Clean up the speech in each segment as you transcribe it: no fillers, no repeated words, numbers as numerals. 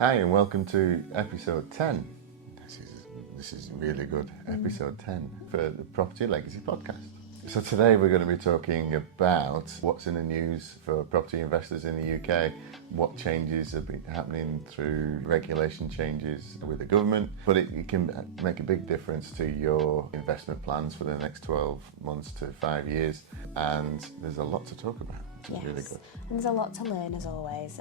Hi and welcome to episode 10. This is really good, episode 10 for the Property Legacy podcast. So today we're going to be talking about what's in the news for property investors in the UK, what changes have been happening through regulation changes with the government, but it can make a big difference to your investment plans for the next 12 months to 5 years, and there's a lot to talk about. Yes, really good. And there's a lot to learn as always.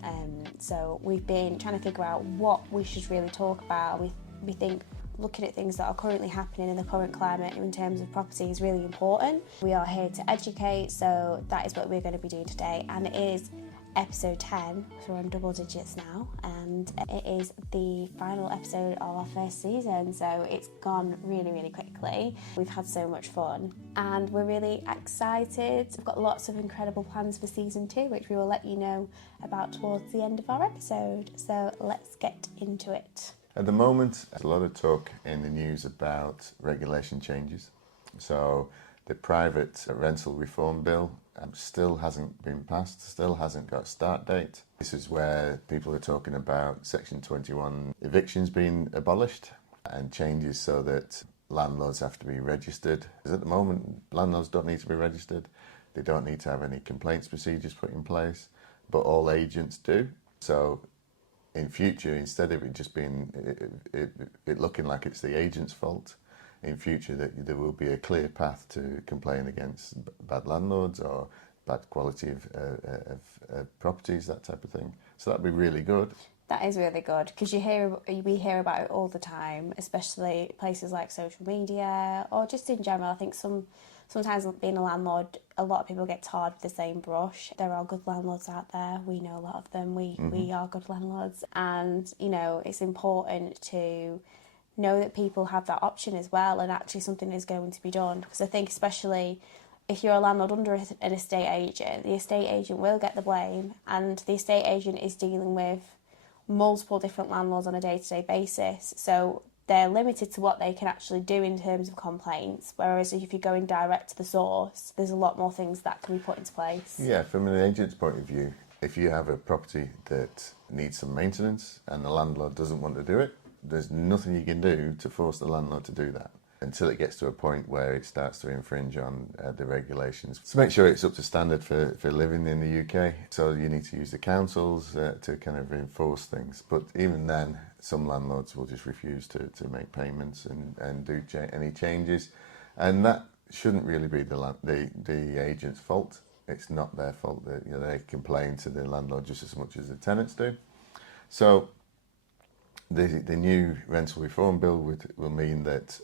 So we've been trying to figure out what we should really talk about. We think looking at things that are currently happening in the current climate in terms of property is really important. We are here to educate, so that is what we're going to be doing today, and it is episode 10, so we're on double digits now, and it is the final episode of our first season, so it's gone really quickly. We've had so much fun and we're really excited. We've got lots of incredible plans for season 2, which we will let you know about towards the end of our episode, so let's get into it. At the moment, there's a lot of talk in the news about regulation changes. So the private rental reform bill still hasn't been passed, still hasn't got a start date. This is where people are talking about Section 21 evictions being abolished and changes so that landlords have to be registered. Because at the moment, landlords don't need to be registered. They don't need to have any complaints procedures put in place, but all agents do. So in future, instead of it just being it looking like it's the agent's fault, in future that there will be a clear path to complain against bad landlords or bad quality of properties, that type of thing. So that'd be really good. That is really good, because we hear about it all the time, especially places like social media or just in general. I think sometimes being a landlord, a lot of people get tarred with the same brush. There are good landlords out there. We know a lot of them. We are good landlords, and it's important to know that people have that option as well, and actually something is going to be done. Because I think especially if you're a landlord under an estate agent, the estate agent will get the blame, and the estate agent is dealing with multiple different landlords on a day-to-day basis, so they're limited to what they can actually do in terms of complaints, whereas if you're going direct to the source, there's a lot more things that can be put into place. Yeah, from an agent's point of view, if you have a property that needs some maintenance and the landlord doesn't want to do it, there's nothing you can do to force the landlord to do that until it gets to a point where it starts to infringe on the regulations. So make sure it's up to standard for living in the UK. So you need to use the councils to kind of enforce things. But even then, some landlords will just refuse to make payments and do any changes. And that shouldn't really be the agent's fault. It's not their fault. They complain to the landlord just as much as the tenants do. So the new rental reform bill will mean that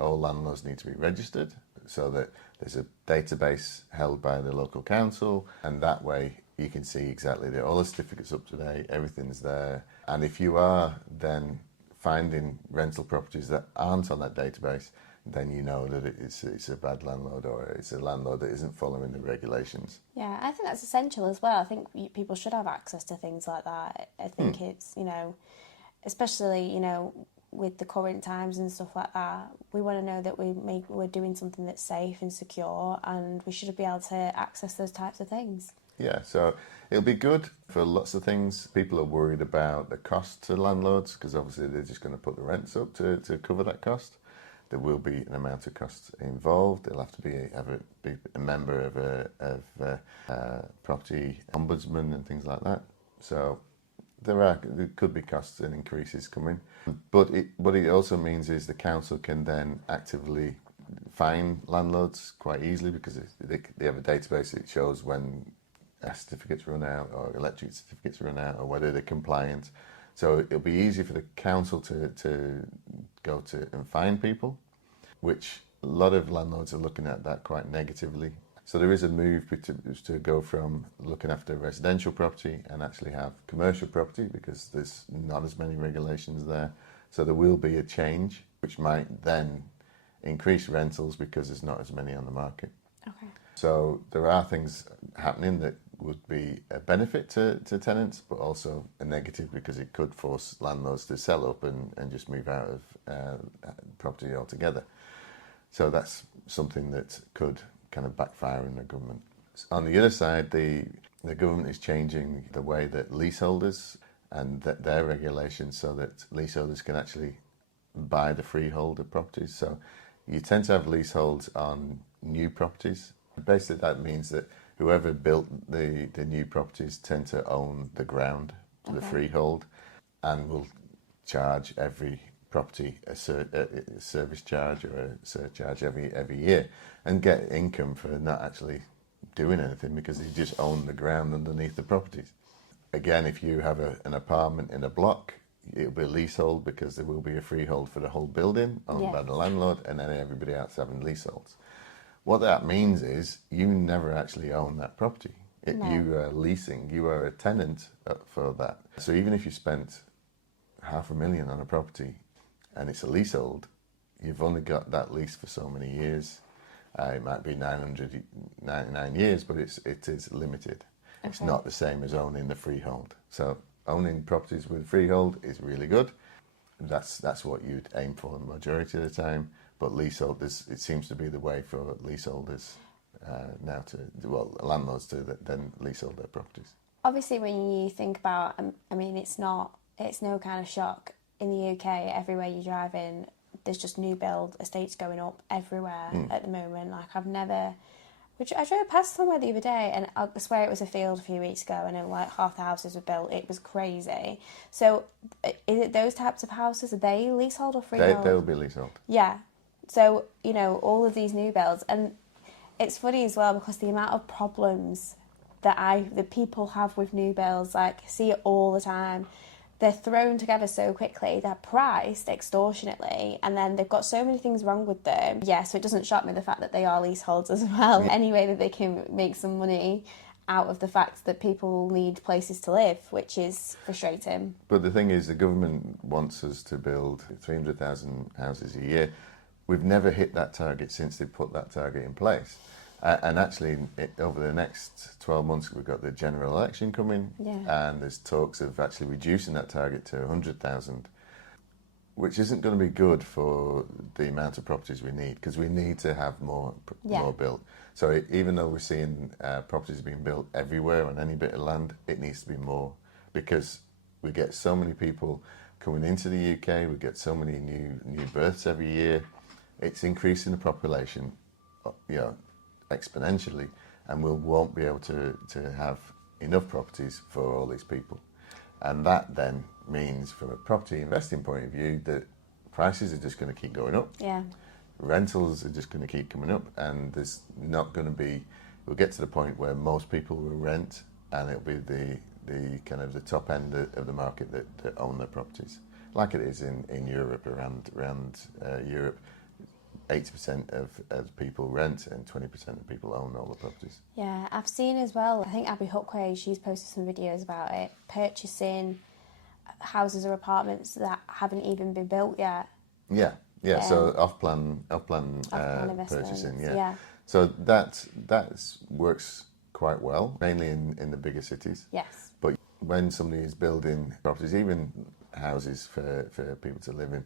all landlords need to be registered, so that there's a database held by the local council, and that way you can see exactly all the certificates up to date, everything's there. And if you are then finding rental properties that aren't on that database, then you know that it's a bad landlord, or it's a landlord that isn't following the regulations. Yeah, I think that's essential as well. I think people should have access to things like that. I think it's, especially, with the current times and stuff like that, we want to know that we're doing something that's safe and secure, and we should be able to access those types of things. Yeah, so it'll be good for lots of things. People are worried about the cost to landlords, because obviously they're just going to put the rents up to cover that cost. There will be an amount of costs involved. They'll have to be a member of a property ombudsman and things like that. So there could be costs and increases coming. But what it also means is the council can then actively fine landlords quite easily, because they have a database that shows when certificates run out or electric certificates run out, or whether they're compliant. So it'll be easy for the council to go to and fine people, which a lot of landlords are looking at that quite negatively. So there is a move to go from looking after residential property and actually have commercial property, because there's not as many regulations there. So there will be a change, which might then increase rentals because there's not as many on the market. Okay. So there are things happening that would be a benefit to tenants, but also a negative, because it could force landlords to sell up and just move out of property altogether. So that's something that could kind of backfire in the government. On the other side, the government is changing the way that leaseholders and their regulations so that leaseholders can actually buy the freehold of properties. So you tend to have leaseholds on new properties. Basically, that means that whoever built the new properties tend to own the ground, the freehold, and will charge every property a service charge or a surcharge every year, and get income for not actually doing anything because they just own the ground underneath the properties. Again, if you have an apartment in a block, it'll be a leasehold because there will be a freehold for the whole building owned by the landlord, and then everybody else having leaseholds. What that means is you never actually own that property. You are leasing, you are a tenant for that. So even if you spent $500,000 on a property and it's a leasehold, you've only got that lease for so many years. It might be 999 years, but it is limited. Okay. It's not the same as owning the freehold. So owning properties with freehold is really good. That's what you'd aim for the majority of the time. But leaseholders, it seems to be the way for leaseholders now landlords to then leasehold their properties. Obviously, when you think about, I mean, it's no kind of shock. In the UK, everywhere you drive in, there's just new build estates going up everywhere at the moment. Like I drove past somewhere the other day, and I swear it was a field a few weeks ago, and like half the houses were built. It was crazy. So, is it those types of houses? Are they leasehold or freehold? They'll be leasehold. Yeah. So all of these new builds, and it's funny as well because the amount of problems that people have with new builds, like see it all the time. They're thrown together so quickly, they're priced extortionately, and then they've got so many things wrong with them. Yeah, so it doesn't shock me the fact that they are leaseholds as well. Yeah. Any way that they can make some money out of the fact that people need places to live, which is frustrating. But the thing is, the government wants us to build 300,000 houses a year. We've never hit that target since they put that target in place. And actually, over the next 12 months, we've got the general election coming, and there's talks of actually reducing that target to 100,000, which isn't going to be good for the amount of properties we need, because we need to have more built. So even though we're seeing properties being built everywhere on any bit of land, it needs to be more, because we get so many people coming into the UK, we get so many new births every year. It's increasing the population, exponentially, and we won't be able to have enough properties for all these people. And that then means, from a property investing point of view, that prices are just going to keep going up. Yeah. Rentals are just going to keep coming up, and there's not going to be, we'll get to the point where most people will rent, and it'll be the kind of the top end of the market that own their properties, like it is in Europe. Around Europe, 80% of people rent and 20% of people own all the properties. Yeah, I've seen as well, I think Abby Hookway, she's posted some videos about it, purchasing houses or apartments that haven't even been built yet. Yeah. So off-plan purchasing. Yeah. So that works quite well, mainly in the bigger cities. Yes. But when somebody is building properties, even houses for people to live in,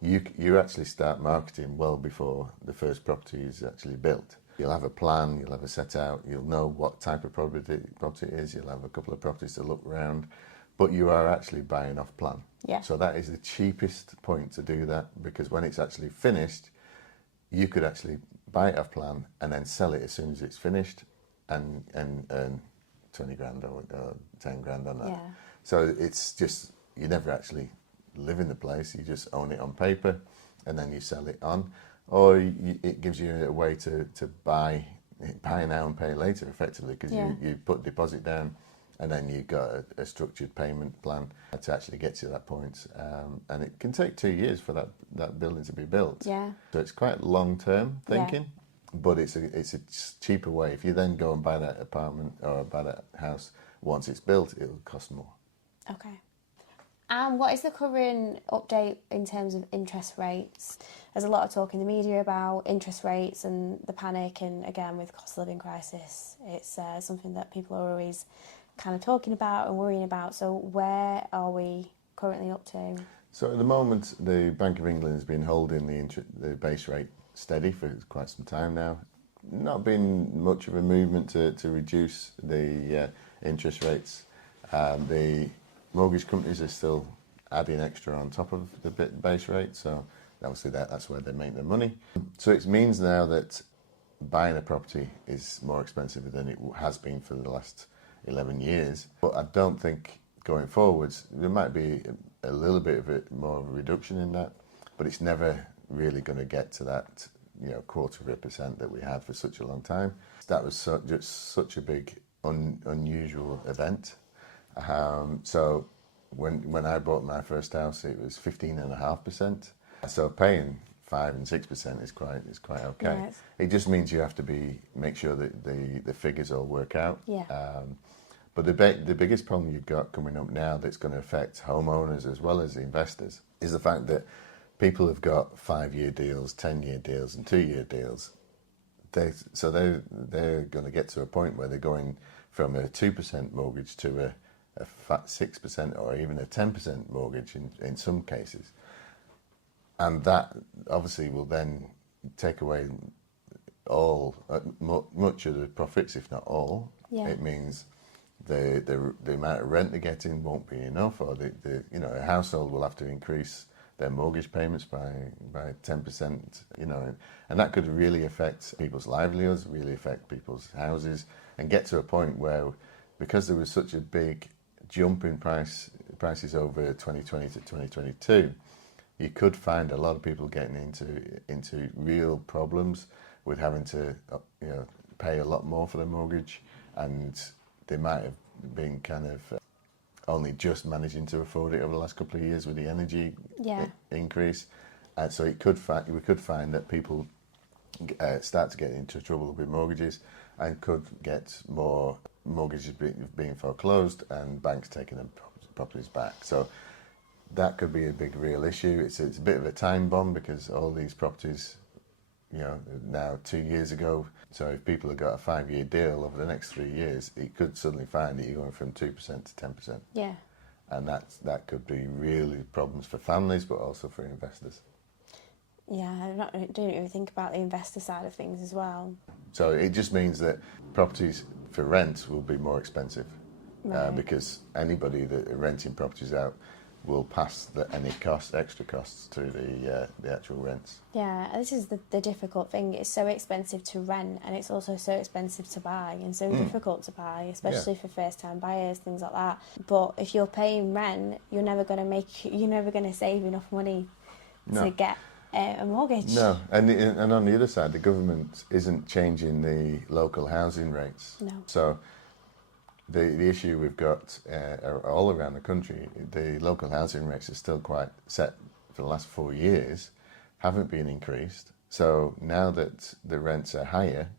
you actually start marketing well before the first property is actually built. You'll have a plan, you'll have a set out, you'll know what type of property it is, you'll have a couple of properties to look around, but you are actually buying off plan. Yeah. So that is the cheapest point to do that, because when it's actually finished, you could actually buy it off plan and then sell it as soon as it's finished and earn 20 grand or 10 grand on that. Yeah. So it's just, you never actually live in the place, you just own it on paper and then you sell it on, or it gives you a way to buy now and pay later, effectively, because you put deposit down and then you've got a structured payment plan to actually get to that point, and it can take 2 years for that building to be built. Yeah. So it's quite long-term thinking, but it's a cheaper way. If you then go and buy that apartment or buy that house once it's built, it'll cost more. Okay. And what is the current update in terms of interest rates? There's a lot of talk in the media about interest rates and the panic, and again with cost of living crisis, it's something that people are always kind of talking about and worrying about. So where are we currently up to? So at the moment, the Bank of England has been holding the base rate steady for quite some time now. Not been much of a movement to reduce the interest rates. The mortgage companies are still adding extra on top of the base rate, so obviously that's where they make their money. So it means now that buying a property is more expensive than it has been for the last 11 years. But I don't think going forwards there might be a little bit of more of a reduction in that, but it's never really going to get to that 0.25% that we had for such a long time. That was just such a big unusual event. So when I bought my first house, it was 15.5%. So paying 5 and 6% is quite okay. Yes. It just means you have to make sure that the figures all work out. Yeah. But the biggest problem you've got coming up now that's going to affect homeowners as well as the investors is the fact that people have got 5-year deals, 10-year deals, and 2-year deals. They're going to get to a point where they're going from a 2% mortgage to a 6% or even a 10% mortgage in some cases. And that obviously will then take away much of the profits, if not all. Yeah. It means the amount of rent they're getting won't be enough, or a household will have to increase their mortgage payments by 10%, and that could really affect people's livelihoods, really affect people's houses, and get to a point where, because there was such a big jump in prices over 2020 to 2022, you could find a lot of people getting into real problems with having to pay a lot more for their mortgage, and they might have been kind of only just managing to afford it over the last couple of years with the energy increase. And so we could find that people start to get into trouble with mortgages and could get more mortgages being foreclosed and banks taking their properties back. So that could be a big real issue. It's a bit of a time bomb because all these properties, now 2 years ago. So if people have got a 5-year deal over the next 3 years, you could suddenly find that you're going from 2% to 10%. Yeah. And that could be really problems for families, but also for investors. Yeah, I don't even think about the investor side of things as well. So it just means that properties for rent will be more expensive, right. Because anybody that are renting properties out will pass any extra costs to the actual rents. Yeah, this is the difficult thing. It's so expensive to rent, and it's also so expensive to buy, and so difficult to buy, especially for first-time buyers, things like that. But if you're paying rent, you're never going to save enough money to get a mortgage. No, and on the other side, the government isn't changing the local housing rates. No. So the issue we've got all around the country, the local housing rates are still quite set for the last 4 years, haven't been increased. So now that the rents are higher,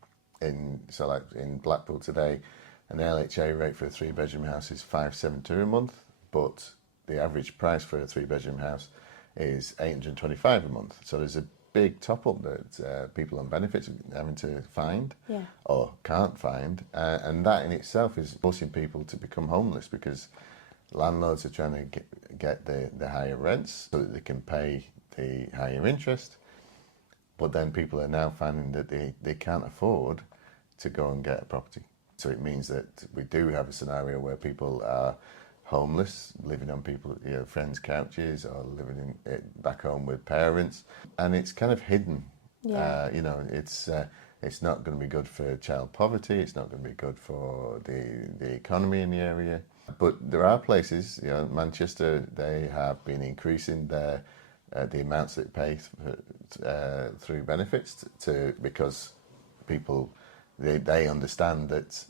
like in Blackpool today, an LHA rate for a 3-bedroom house is $572 a month, but the average price for a 3-bedroom house is $825 a month. So there's a big top up that people on benefits are having to find or can't find, and that in itself is forcing people to become homeless because landlords are trying to get the higher rents so that they can pay the higher interest, but then people are now finding that they can't afford to go and get a property. So it means that we do have a scenario where people are homeless, living on friends' couches, or living back home with parents, and it's kind of hidden. Yeah. It's not going to be good for child poverty. It's not going to be good for the economy in the area. But there are places, Manchester, they have been increasing the amounts that pay through benefits because people they understand that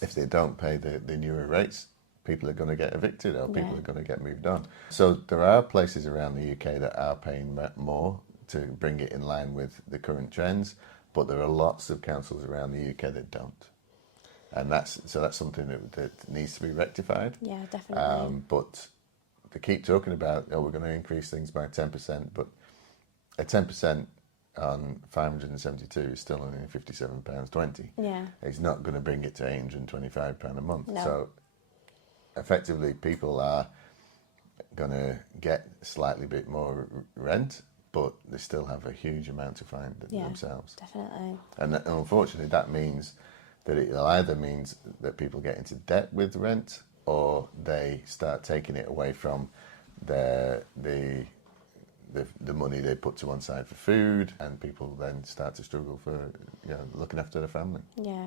if they don't pay the newer rates, people are going to get evicted or people are going to get moved on. So there are places around the UK that are paying more to bring it in line with the current trends, but there are lots of councils around the UK that don't. And that's something that needs to be rectified. Yeah, definitely. But they keep talking about, we're going to increase things by 10%, but a 10% on 572 is still only £57.20. Yeah. It's not going to bring it to £825 a month. No. So effectively, people are going to get slightly bit more rent, but they still have a huge amount to find themselves. Definitely. And unfortunately, that means that it'll either means that people get into debt with rent, or they start taking it away from the money they put to one side for food, and people then start to struggle for looking after their family. Yeah.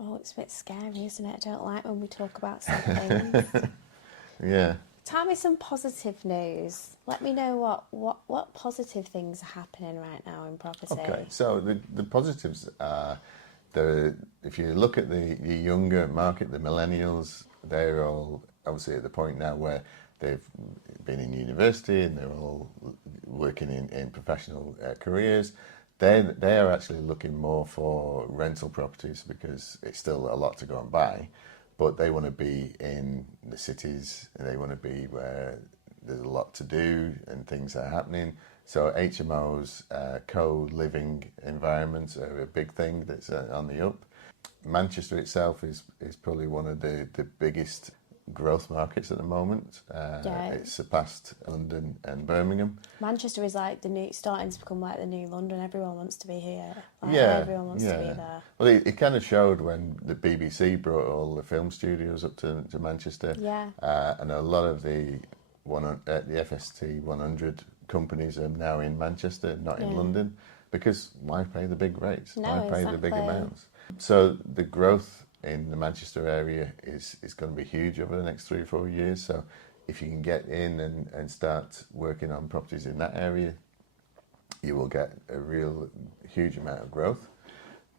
Oh, it's a bit scary, isn't it? I don't like when we talk about some things. Yeah. Tell me some positive news. Let me know what positive things are happening right now in property. Okay, so the positives are, if you look at the younger market, the millennials, they're all obviously at the point now where they've been in university and they're all working in professional careers. They are actually looking more for rental properties because it's still a lot to go and buy, but they want to be in the cities and they want to be where there's a lot to do and things are happening. So HMOs, co-living environments are a big thing that's on the up. Manchester itself is probably one of the biggest growth markets at the moment. It's surpassed London and Birmingham. Manchester is like starting to become like the new London. Everyone wants to be here. Everyone wants to be there. Well, it kind of showed when the BBC brought all the film studios up to Manchester. Yeah. And a lot of the FST 100 companies are now in Manchester, not in London, because why pay the big rates? No, why pay exactly. the big amounts? So the growth in the Manchester area is going to be huge over the next 3 or 4 years. So if you can get in and start working on properties in that area, you will get a real huge amount of growth.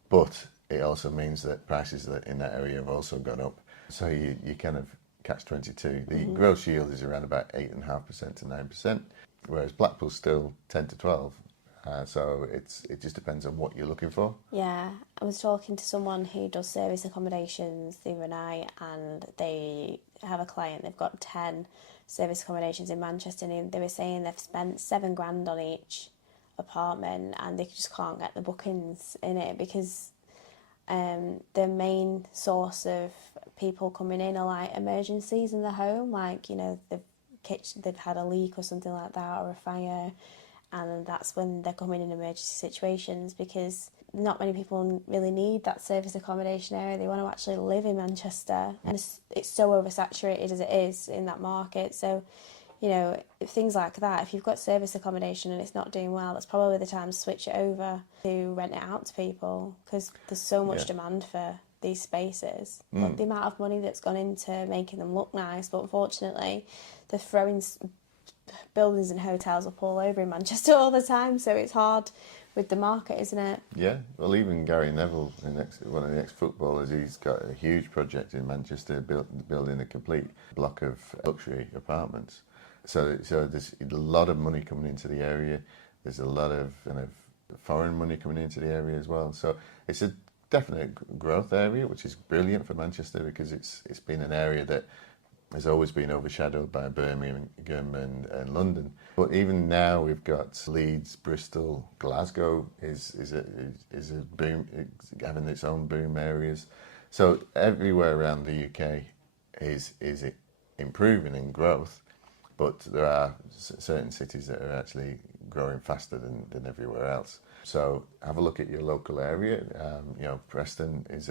But it also means that prices in that area have also gone up. So you kind of catch 22. The gross yield is around about 8.5% to 9%, whereas Blackpool's still 10 to 12. So it just depends on what you're looking for. Yeah, I was talking to someone who does service accommodations the other night, and they have a client. They've got 10 service accommodations in Manchester, and they were saying they've spent £7,000 on each apartment, and they just can't get the bookings in it because the main source of people coming in are like emergencies in the home, like they've had a leak or something like that, or a fire. And that's when they're coming in emergency situations, because not many people really need that service accommodation area. They want to actually live in Manchester, and it's so oversaturated as it is in that market. So, things like that, if you've got service accommodation and it's not doing well, that's probably the time to switch it over to rent it out to people, because there's so much demand for these spaces. But the amount of money that's gone into making them look nice, but unfortunately, they're throwing buildings and hotels up all over in Manchester all the time, so it's hard with the market, isn't it? Yeah, well, even Gary Neville, one of the ex-footballers, he's got a huge project in Manchester, building a complete block of luxury apartments. So there's a lot of money coming into the area. There's a lot of kind of foreign money coming into the area as well. So it's a definite growth area, which is brilliant for Manchester, because it's been an area that has always been overshadowed by Birmingham and London. But even now we've got Leeds, Bristol, Glasgow is a boom, having its own boom areas. So everywhere around the UK is improving in growth, but there are certain cities that are actually growing faster than everywhere else. So have a look at your local area. Preston is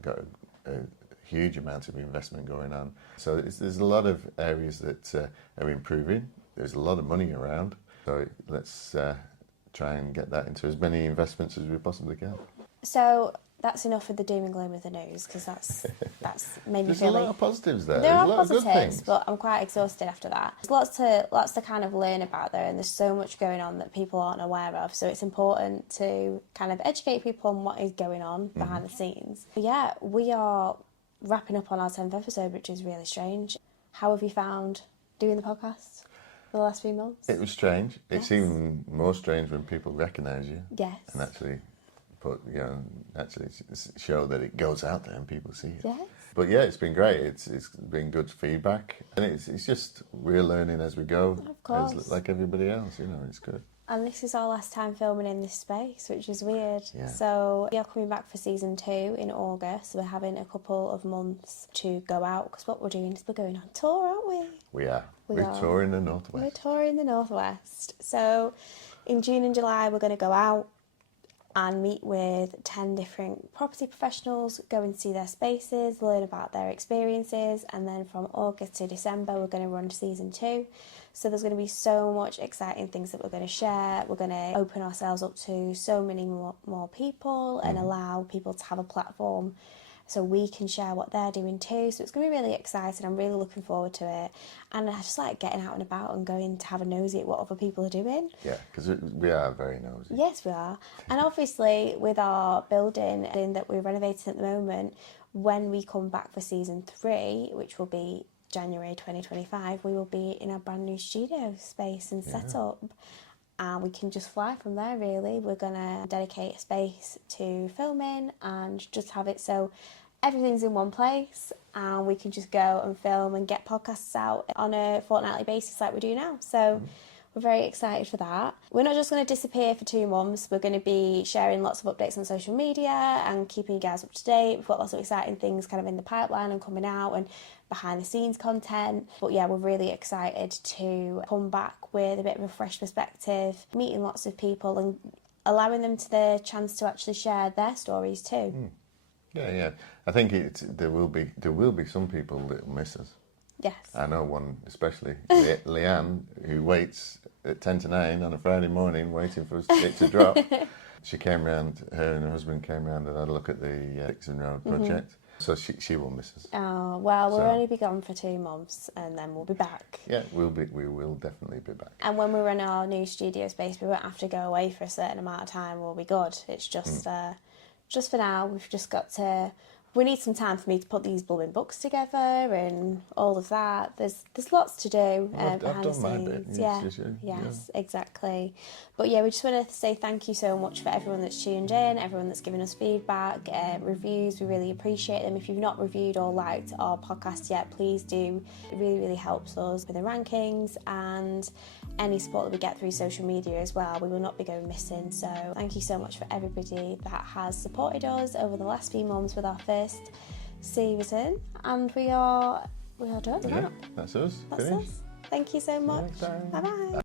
got a huge amount of investment going on. So there's a lot of areas that are improving. There's a lot of money around. So let's try and get that into as many investments as we possibly can. So that's enough of the doom and gloom of the news, because that's made me There's feel a lot of positives there. There are There's a lot of good positives, things. but I'm quite exhausted after that. There's lots to kind of learn about there, and there's so much going on that people aren't aware of. So it's important to kind of educate people on what is going on behind the scenes. But yeah, we are wrapping up on our 10th episode, which is really strange. How have you found doing the podcast for the last few months? It was strange. Yes. It's even more strange when people recognise you. Yes. And actually show that it goes out there and people see it. Yes. But yeah, it's been great. It's been good feedback, and it's just we're learning as we go. Of course. Like everybody else, it's good. And this is our last time filming in this space, which is weird. Yeah. So we are coming back for season 2 in August. We're having a couple of months to go out, because what we're doing is we're going on tour, aren't we? We are. We We're are. touring the Northwest. We're touring the Northwest. So in June and July we're going to go out. and meet with 10 different property professionals, go and see their spaces, learn about their experiences, and then from August to December we're going to run season 2. So there's going to be so much exciting things that we're going to share. We're going to open ourselves up to so many more people and allow people to have a platform so we can share what they're doing too. So it's going to be really exciting. I'm really looking forward to it. And I just like getting out and about and going to have a nosy at what other people are doing. Yeah, because we are very nosy. Yes, we are. And obviously with our building that we're renovating at the moment, when we come back for season 3, which will be January 2025, we will be in our brand new studio space and set up. And we can just fly from there, really. We're going to dedicate a space to filming and just have it so everything's in one place and we can just go and film and get podcasts out on a fortnightly basis like we do now. So we're very excited for that. We're not just going to disappear for 2 months. We're going to be sharing lots of updates on social media and keeping you guys up to date. We've got lots of exciting things kind of in the pipeline and coming out and behind the scenes content. But yeah, we're really excited to come back with a bit of a fresh perspective, meeting lots of people and allowing them the chance to actually share their stories too. Yeah. I think there will be some people that will miss us. Yes. I know one especially, Leanne, who waits at 10 to 9 on a Friday morning waiting for it to drop. She came round, her and her husband came round and had a look at the Dixon Road project. So she will miss us. Oh, well, we'll only be gone for 2 months and then we'll be back. Yeah, we will definitely be back. And when we're in our new studio space, we won't have to go away for a certain amount of time. We'll be good. It's just for now, we've just got to... We need some time for me to put these blooming books together and all of that. There's lots to do I've behind done the my bit. scenes. Yes, exactly. But yeah, we just wanted to say thank you so much for everyone that's tuned in, everyone that's given us feedback, reviews. We really appreciate them. If you've not reviewed or liked our podcast yet, please do. It really, really helps us with the rankings and any support that we get through social media as well. We will not be going missing. So thank you so much for everybody that has supported us over the last few months with our first season, and we are done. Yeah, that's us. That's Finished. us. Thank you so much. Next time. Bye bye.